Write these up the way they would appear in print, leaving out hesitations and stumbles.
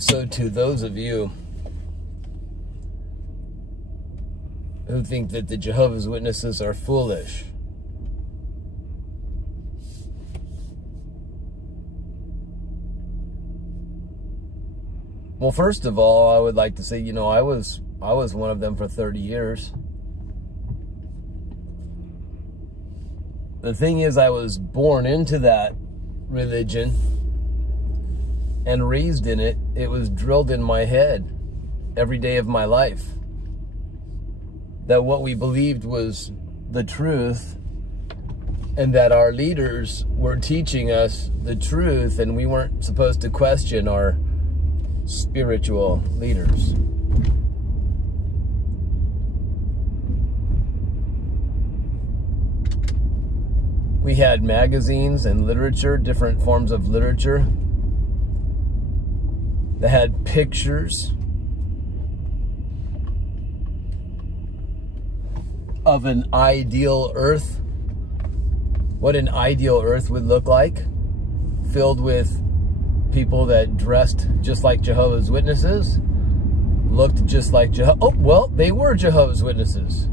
So to those of you who think that the Jehovah's Witnesses are foolish, well, first of all, I would like to say, you know, I was one of them for 30 years. The thing is, I was born into that religion and raised in it. It was drilled in my head every day of my life that what we believed was the truth, and that our leaders were teaching us the truth, and we weren't supposed to question our spiritual leaders. We had magazines and literature, different forms of literature that had pictures of an ideal earth, what an ideal earth would look like, filled with people that dressed just like Jehovah's Witnesses, looked just like they were Jehovah's Witnesses.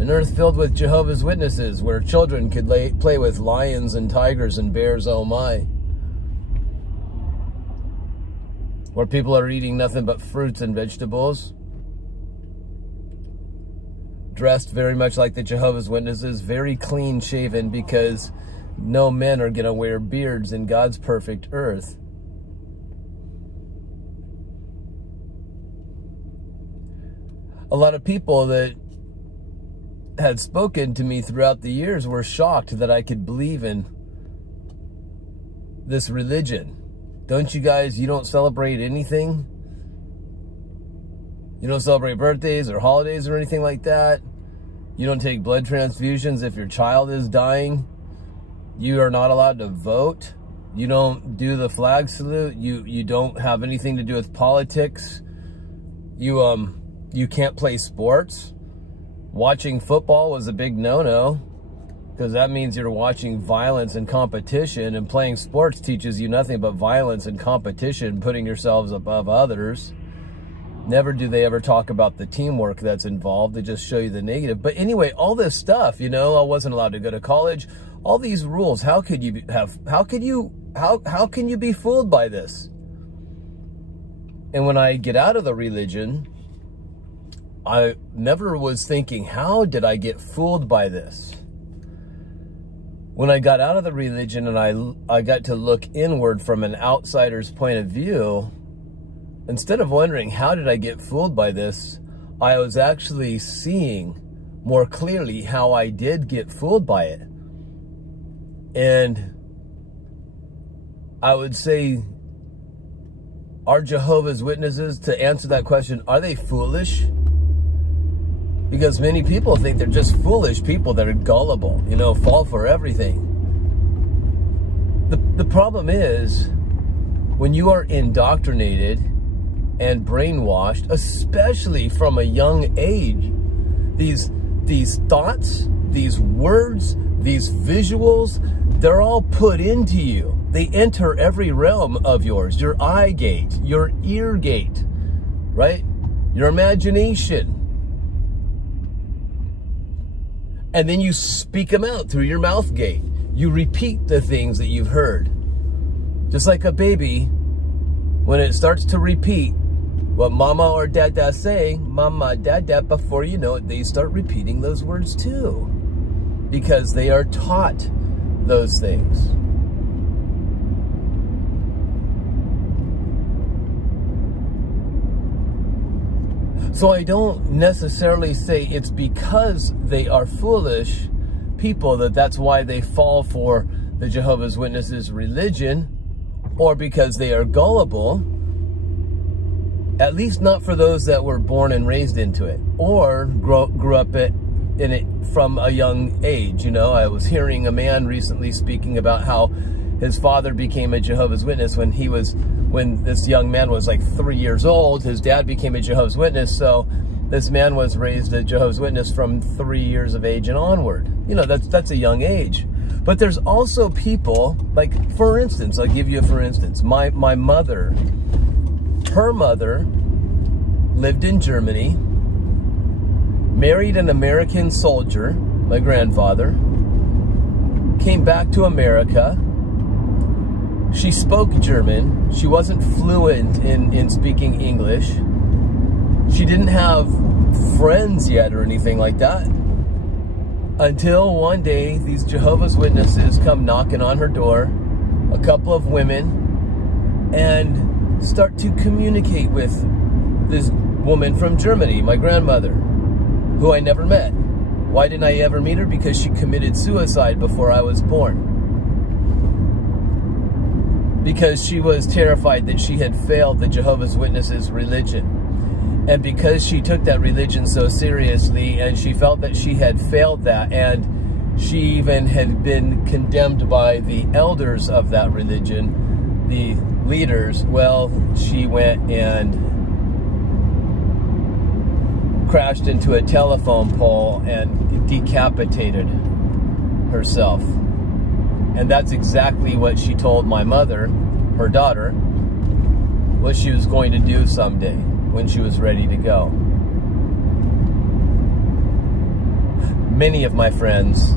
An earth filled with Jehovah's Witnesses, where children could play with lions and tigers and bears, oh my. Where people are eating nothing but fruits and vegetables. Dressed very much like the Jehovah's Witnesses, very clean shaven, because no men are going to wear beards in God's perfect earth. A lot of people that had spoken to me throughout the years were shocked that I could believe in this religion. Don't you guys, you don't celebrate anything? You don't celebrate birthdays or holidays or anything like that? You don't take blood transfusions if your child is dying? You are not allowed to vote? You don't do the flag salute? You don't have anything to do with politics? You can't play sports? Watching football was a big no-no, because that means you're watching violence and competition, and playing sports teaches you nothing but violence and competition, putting yourselves above others. Never do they ever talk about the teamwork that's involved. They just show you the negative. But anyway, all this stuff, you know, I wasn't allowed to go to college. All these rules, how can you be fooled by this? And when I get out of the religion, I never was thinking, how did I get fooled by this? When I got out of the religion and I got to look inward from an outsider's point of view, instead of wondering, how did I get fooled by this, I was actually seeing more clearly how I did get fooled by it. And I would say, are Jehovah's Witnesses, to answer that question, are they foolish? Because many people think they're just foolish people that are gullible, you know, fall for everything. The problem is, when you are indoctrinated and brainwashed, especially from a young age, these thoughts, these words, these visuals, they're all put into you. They enter every realm of yours, your eye gate, your ear gate, right? Your imagination. And then you speak them out through your mouth gate. You repeat the things that you've heard. Just like a baby, when it starts to repeat what mama or dada say, mama, dada, before you know it, they start repeating those words too. Because they are taught those things. So I don't necessarily say it's because they are foolish people that's why they fall for the Jehovah's Witnesses religion, or because they are gullible, at least not for those that were born and raised into it, or grew up in it from a young age. You know, I was hearing a man recently speaking about how his father became a Jehovah's Witness when this young man was like 3 years old. His dad became a Jehovah's Witness, so this man was raised a Jehovah's Witness from 3 years of age and onward. You know, that's a young age. But there's also people, like, for instance, I'll give you a for instance. My mother Her mother lived in Germany, married an American soldier, my grandfather, came back to America. She spoke German. She wasn't fluent in speaking English. She didn't have friends yet or anything like that. Until one day, these Jehovah's Witnesses come knocking on her door, a couple of women, and start to communicate with this woman from Germany, my grandmother, who I never met. Why didn't I ever meet her? Because she committed suicide before I was born. Because she was terrified that she had failed the Jehovah's Witnesses religion. And because she took that religion so seriously, and she felt that she had failed that, and she even had been condemned by the elders of that religion, the leaders, well, she went and crashed into a telephone pole and decapitated herself. And that's exactly what she told my mother, her daughter, what she was going to do someday when she was ready to go. Many of my friends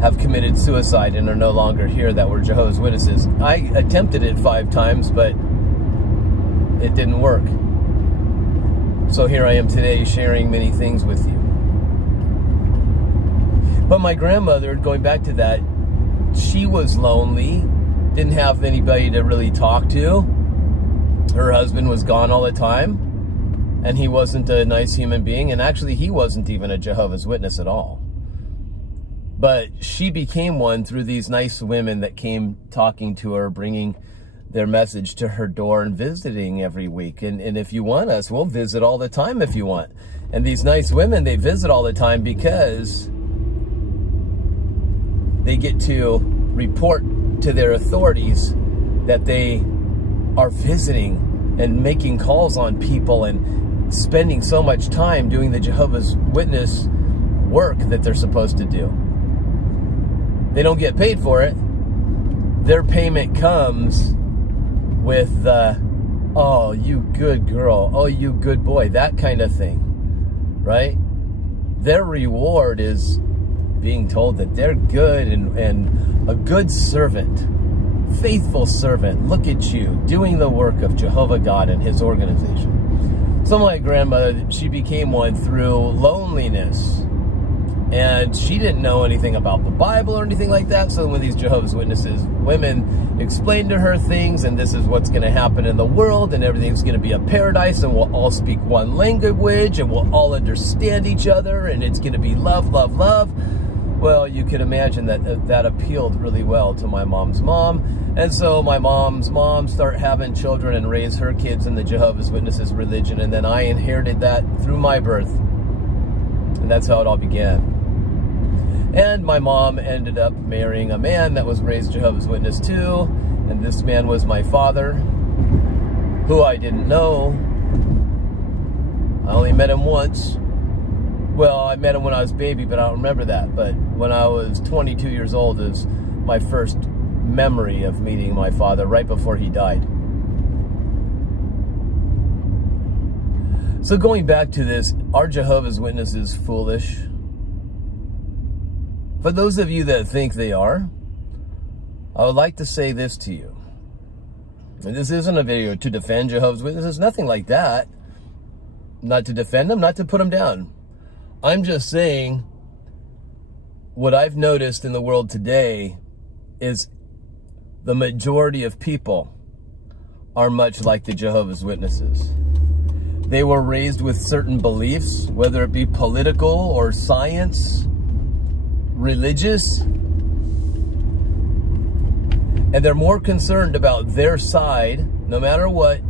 have committed suicide and are no longer here that were Jehovah's Witnesses. I attempted it 5 times, but it didn't work. So here I am today sharing many things with you. But my grandmother, going back to that, she was lonely, didn't have anybody to really talk to. Her husband was gone all the time, and he wasn't a nice human being, and actually he wasn't even a Jehovah's Witness at all. But she became one through these nice women that came talking to her, bringing their message to her door and visiting every week. And if you want us, we'll visit all the time if you want. And these nice women, they visit all the time because they get to report to their authorities that they are visiting and making calls on people and spending so much time doing the Jehovah's Witness work that they're supposed to do. They don't get paid for it. Their payment comes with oh, you good girl, oh, you good boy, that kind of thing, right? Their reward is being told that they're good and a good servant, faithful servant. Look at you doing the work of Jehovah God and his organization. So my grandmother, she became one through loneliness. And she didn't know anything about the Bible or anything like that. So when these Jehovah's Witnesses women explained to her things, and this is what's going to happen in the world, and everything's going to be a paradise, and we'll all speak one language, and we'll all understand each other, and it's going to be love, love, love. Well, you can imagine that appealed really well to my mom's mom. And so my mom's mom started having children and raised her kids in the Jehovah's Witnesses religion. And then I inherited that through my birth. And that's how it all began. And my mom ended up marrying a man that was raised Jehovah's Witness too. And this man was my father, who I didn't know. I only met him once. Well, I met him when I was a baby, but I don't remember that. But when I was 22 years old is my first memory of meeting my father, right before he died. So going back to this, are Jehovah's Witnesses foolish? For those of you that think they are, I would like to say this to you. And this isn't a video to defend Jehovah's Witnesses, nothing like that. Not to defend them, not to put them down. I'm just saying what I've noticed in the world today is the majority of people are much like the Jehovah's Witnesses. They were raised with certain beliefs, whether it be political or science, religious, and they're more concerned about their side, no matter what,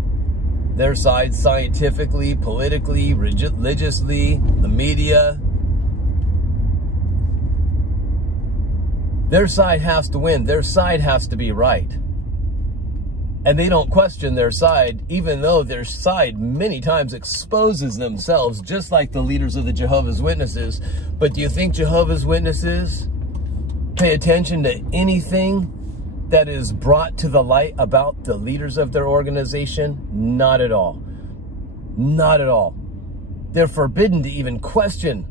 their side scientifically, politically, religiously, the media. Their side has to win. Their side has to be right. And they don't question their side, even though their side many times exposes themselves, just like the leaders of the Jehovah's Witnesses. But do you think Jehovah's Witnesses pay attention to anything that is brought to the light about the leaders of their organization? Not at all. Not at all. They're forbidden to even question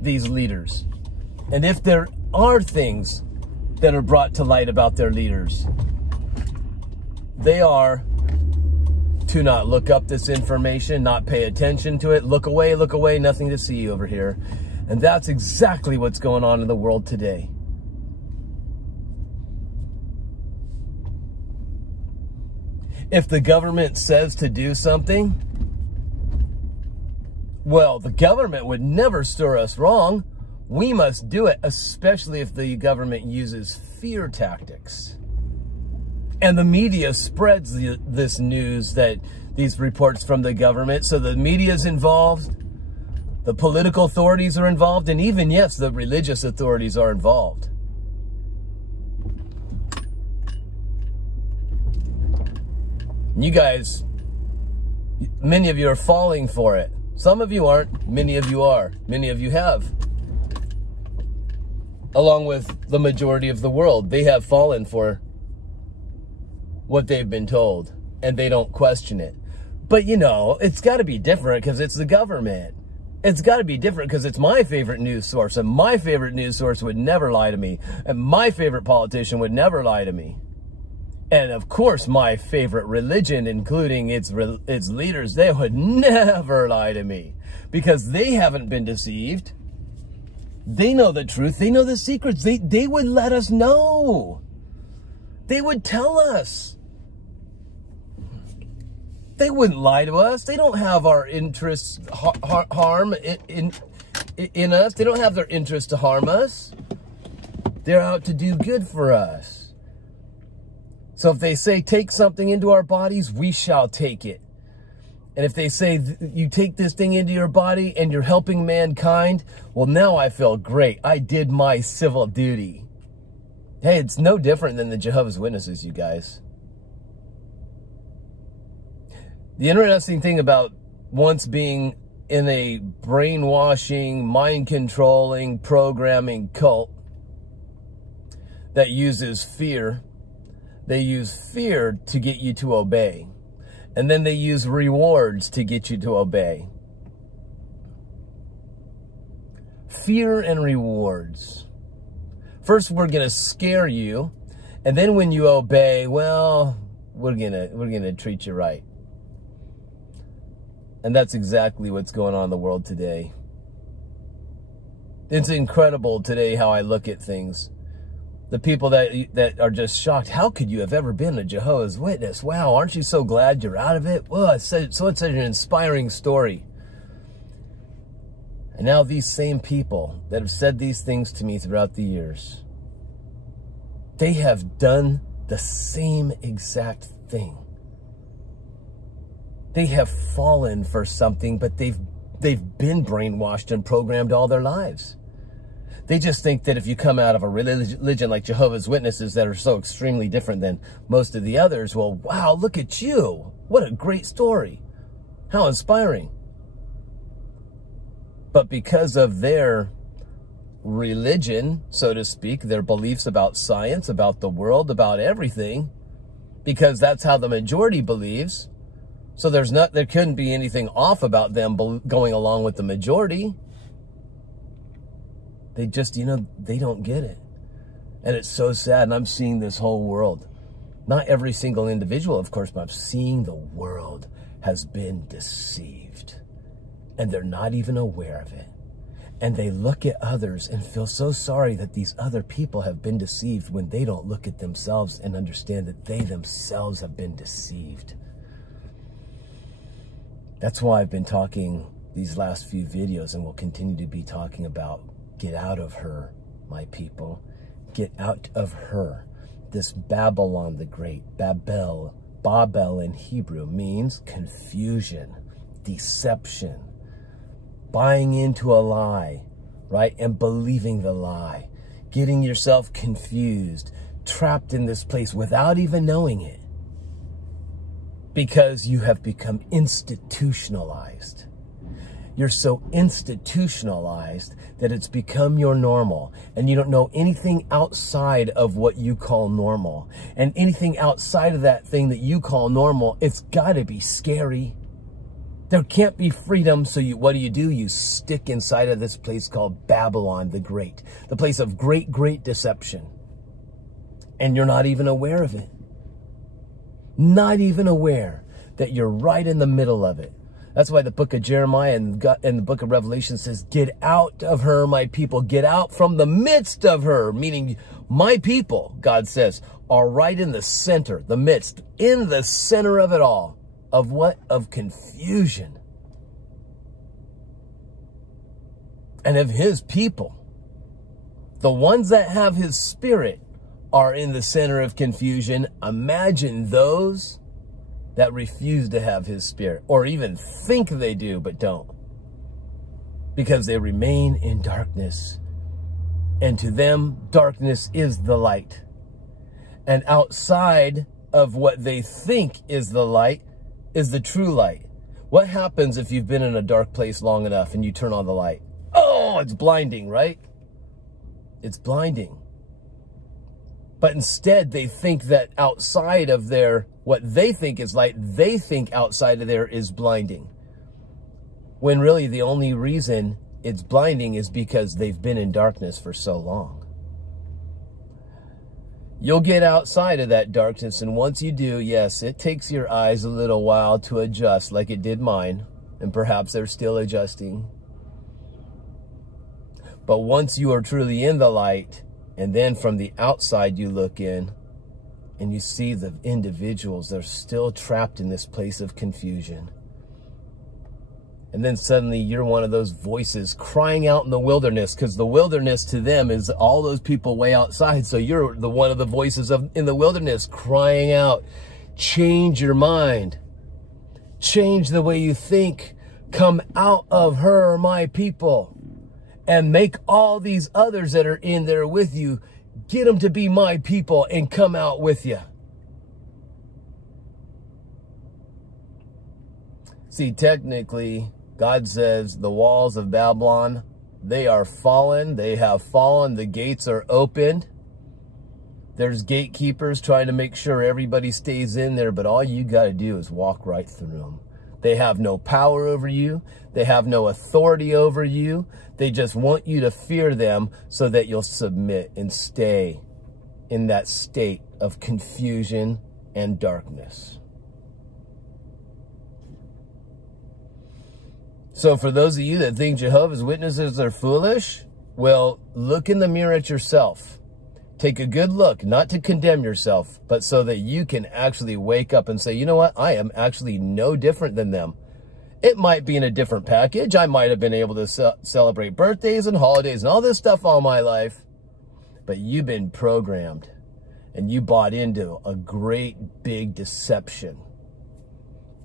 these leaders. And if there are things that are brought to light about their leaders, they are to not look up this information, not pay attention to it, look away, nothing to see over here. And that's exactly what's going on in the world today. If the government says to do something, well, the government would never steer us wrong. We must do it, especially if the government uses fear tactics. And the media spreads this news, that these reports from the government. So the media's involved, the political authorities are involved, and even, yes, the religious authorities are involved. You guys, many of you are falling for it. Some of you aren't, many of you are. Many of you have. Along with the majority of the world, they have fallen for what they've been told, and they don't question it. But you know, it's got to be different because it's the government. It's got to be different because it's my favorite news source, and my favorite news source would never lie to me, and my favorite politician would never lie to me. And of course, my favorite religion, including its leaders, they would never lie to me because they haven't been deceived. They know the truth. They know the secrets. They would let us know. They would tell us. They wouldn't lie to us. They don't have our interests harm in us. They don't have their interest to harm us. They're out to do good for us. So if they say, take something into our bodies, we shall take it. And if they say, you take this thing into your body and you're helping mankind, well, now I feel great. I did my civil duty. Hey, it's no different than the Jehovah's Witnesses, you guys. The interesting thing about once being in a brainwashing, mind-controlling, programming cult that uses fear, they use fear to get you to obey. And then they use rewards to get you to obey. Fear and rewards. First, we're going to scare you. And then when you obey, well, we're gonna treat you right. And that's exactly what's going on in the world today. It's incredible today how I look at things. The people that are just shocked. How could you have ever been a Jehovah's Witness? Wow, aren't you so glad you're out of it? Well, it's such an inspiring story. And now these same people that have said these things to me throughout the years, they have done the same exact thing. They have fallen for something, but they've been brainwashed and programmed all their lives. They just think that if you come out of a religion like Jehovah's Witnesses that are so extremely different than most of the others, well, wow, look at you. What a great story. How inspiring. But because of their religion, so to speak, their beliefs about science, about the world, about everything, because that's how the majority believes, so there couldn't be anything off about them going along with the majority. They just, they don't get it. And it's so sad. And I'm seeing this whole world. Not every single individual, of course, but I'm seeing the world has been deceived. And they're not even aware of it. And they look at others and feel so sorry that these other people have been deceived when they don't look at themselves and understand that they themselves have been deceived. That's why I've been talking these last few videos and will continue to be talking about get out of her, my people. Get out of her. This Babylon the Great, Babel in Hebrew means confusion, deception, buying into a lie, right? And believing the lie, getting yourself confused, trapped in this place without even knowing it, because you have become institutionalized. You're so institutionalized that it's become your normal, and you don't know anything outside of what you call normal. And anything outside of that thing that you call normal, it's got to be scary. There can't be freedom, so what do? You stick inside of this place called Babylon the Great, the place of great, great deception. And you're not even aware of it. Not even aware that you're right in the middle of it. That's why the book of Jeremiah and the book of Revelation says, get out of her, my people. Get out from the midst of her. Meaning my people, God says, are right in the center, the midst, in the center of it all. Of what? Of confusion. And of his people. The ones that have his spirit are in the center of confusion. Imagine those that refuse to have his spirit, or even think they do, but don't. Because they remain in darkness. And to them, darkness is the light. And outside of what they think is the light is the true light. What happens if you've been in a dark place long enough and you turn on the light? Oh, it's blinding, right? It's blinding. But instead, they think that outside of what they think is light, they think outside of there is blinding. When really the only reason it's blinding is because they've been in darkness for so long. You'll get outside of that darkness, and once you do, yes, it takes your eyes a little while to adjust, like it did mine, and perhaps they're still adjusting. But once you are truly in the light, and then from the outside you look in, and you see the individuals that are still trapped in this place of confusion. And then suddenly you're one of those voices crying out in the wilderness, because the wilderness to them is all those people way outside. So you're one of the voices in the wilderness crying out, change your mind. Change the way you think. Come out of her, my people. And make all these others that are in there with you, get them to be my people and come out with you. See, technically, God says the walls of Babylon, they are fallen. They have fallen. The gates are opened. There's gatekeepers trying to make sure everybody stays in there, but all you got to do is walk right through them. They have no power over you. They have no authority over you. They just want you to fear them so that you'll submit and stay in that state of confusion and darkness. So for those of you that think Jehovah's Witnesses are foolish, well, look in the mirror at yourself. Take a good look, not to condemn yourself, but so that you can actually wake up and say, you know what? I am actually no different than them. It might be in a different package. I might have been able to celebrate birthdays and holidays and all this stuff all my life. But you've been programmed and you bought into a great big deception.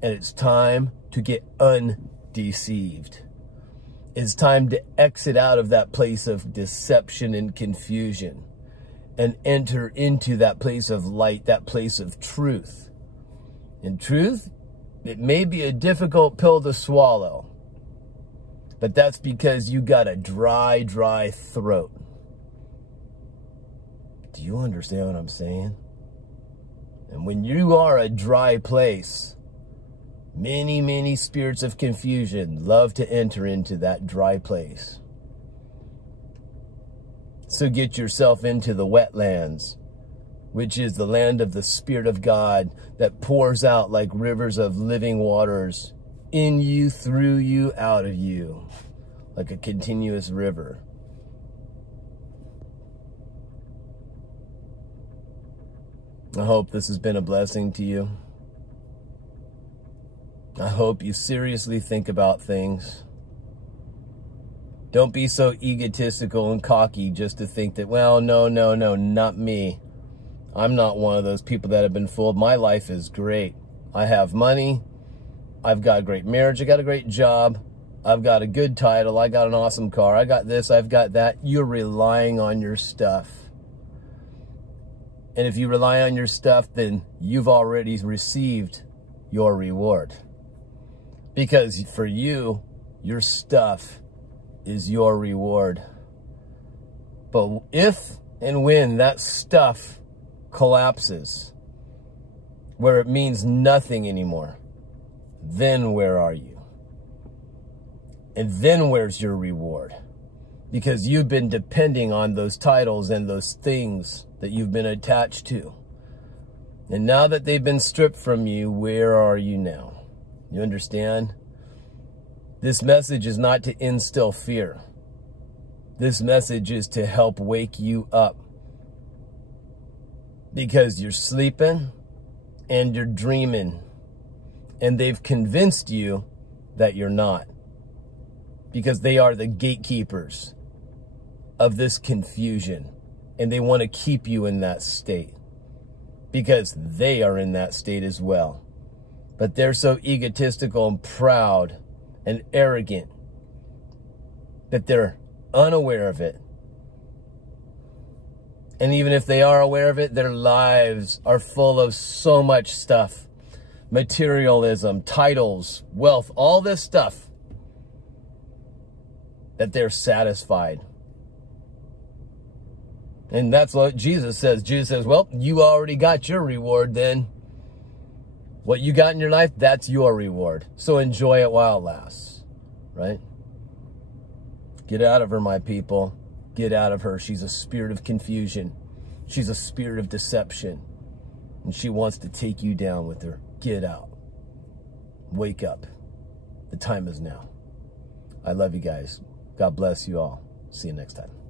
And it's time to get undeceived. It's time to exit out of that place of deception and confusion and enter into that place of light, that place of truth. In truth, it may be a difficult pill to swallow, but that's because you got a dry, dry throat. Do you understand what I'm saying? And when you are a dry place, many, many spirits of confusion love to enter into that dry place. So get yourself into the wetlands, which is the land of the Spirit of God that pours out like rivers of living waters in you, through you, out of you, like a continuous river. I hope this has been a blessing to you. I hope you seriously think about things. Don't be so egotistical and cocky just to think that, well, no, not me. I'm not one of those people that have been fooled. My life is great. I have money. I've got a great marriage. I got a great job. I've got a good title. I got an awesome car. I got this. I've got that. You're relying on your stuff. And if you rely on your stuff, then you've already received your reward. Because for you, Your stuff is your reward. But if and when that stuff collapses, where it means nothing anymore, then where are you? And then where's your reward? Because you've been depending on those titles and those things that you've been attached to. And now that they've been stripped from you, where are you now? You understand? This message is not to instill fear. This message is to help wake you up. Because you're sleeping and you're dreaming. And they've convinced you that you're not. Because they are the gatekeepers of this confusion. And they want to keep you in that state. Because they are in that state as well. But they're so egotistical and proud and arrogant that they're unaware of it. And even if they are aware of it, their lives are full of so much stuff. Materialism, titles, wealth, all this stuff. That they're satisfied. And that's what Jesus says. Jesus says, well, you already got your reward then. What you got in your life, that's your reward. So enjoy it while it lasts. Right? Get out of her, my people. Get out of her. She's a spirit of confusion. She's a spirit of deception. And she wants to take you down with her. Get out. Wake up. The time is now. I love you guys. God bless you all. See you next time.